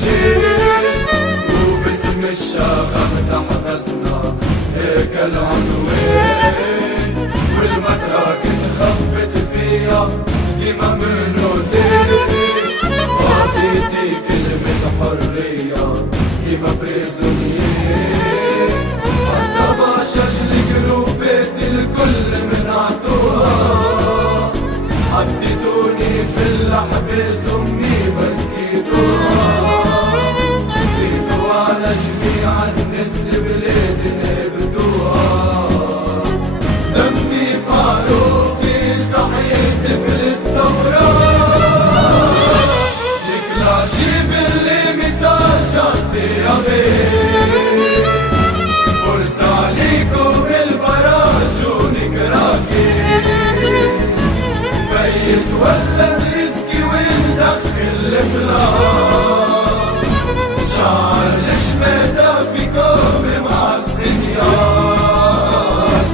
جيل وباسم الشغف تحرزنا هيك العنوان والمترك نخبط فيها ديما من ودين وعطيتي كلمة حرية ديما بريزونيين حتى بعشش الجروبات الكل منعتوها حطيتوني في الأحباس أمي بكيتوها بكيتوا على جميع الناس البلاد نهبتوها دمي فاروقي صحيح طفل الثورة نكلاشي باللي مساجة سيابي فرصة عليكم البراج ونكراكي يتولد رزقي وندخل الفلاح شعر الشماتة فيكم مع السنيان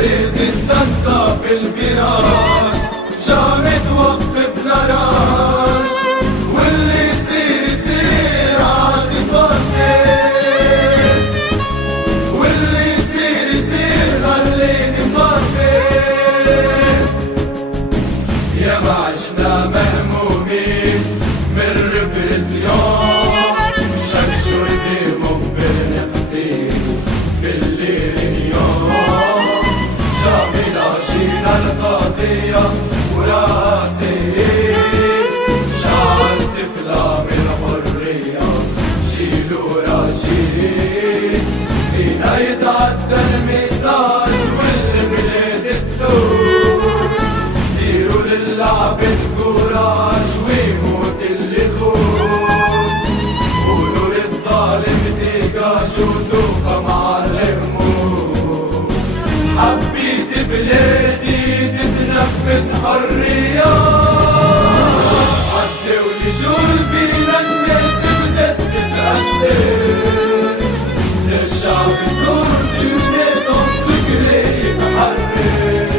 ريزيستانسا في الفراش شامت توقف نراش واللي يصير يصير عادي فاصل واللي يصير يصير خليني فاصل يا ما عشنا مهمومين من ريبريسيون شك شرطي مجبر نفسي في الليريون شامل عشينا القضية وراسي شعر طفلة من الحرية شيلوا راجين فينا يتعدى المساج والبلاد تثور ديروا للعب الكوراج ويموت اللي خون قولوا للظالم ديجاج وتوفى مع الهموم حبيت بلادي تتنفس حرية عدوا لي شول بينا الناس بدت تتقدم للشعب التونسي ونادم سكري يتحرر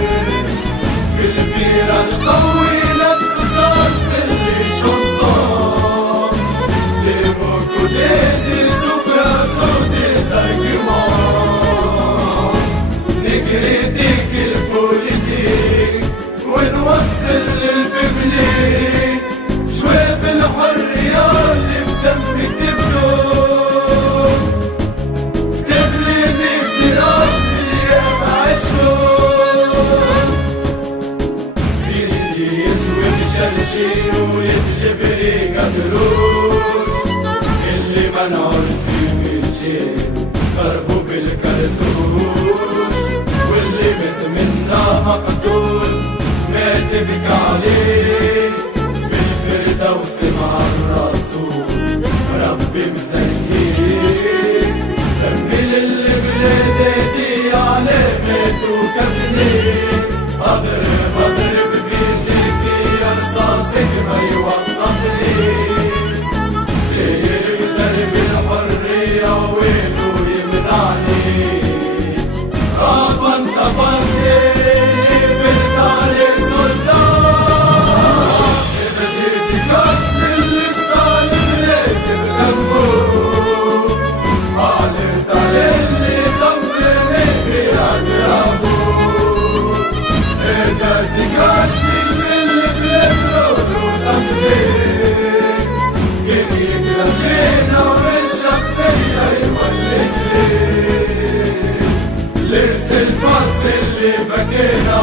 في الفراش قوي للقصاص باللي شمصان ديموك وديدي سفرة سودي زرقمان نجري ديك البوليتيك ونوصل للببليك شوية بالحرية اللي بدمك تبلو تبلي بسراب اللي بعشقه يسود شرشين ويدلب ريقة دروس اللي منعوا الفيلم الجيل ضربوا بالكرتوش واللي مت منا مقتول ما تبكى عليه في الفردوس مع الرسول ربي مسكين كمل البلاد دي علامات وكفنين اضرب اضرب في سيفي رصاصك ما يوقفني سير في درب الحرية وينه يمنعني خاف انت فضلي بالتالي السلطان بديت كسر اللسان راكب جنبه قالت على اللي خمرني بأطرافه دجاج من البلد وتمرين كان يكلاشينا والشخصية يولد ليه لسه الفصل اللي بكينا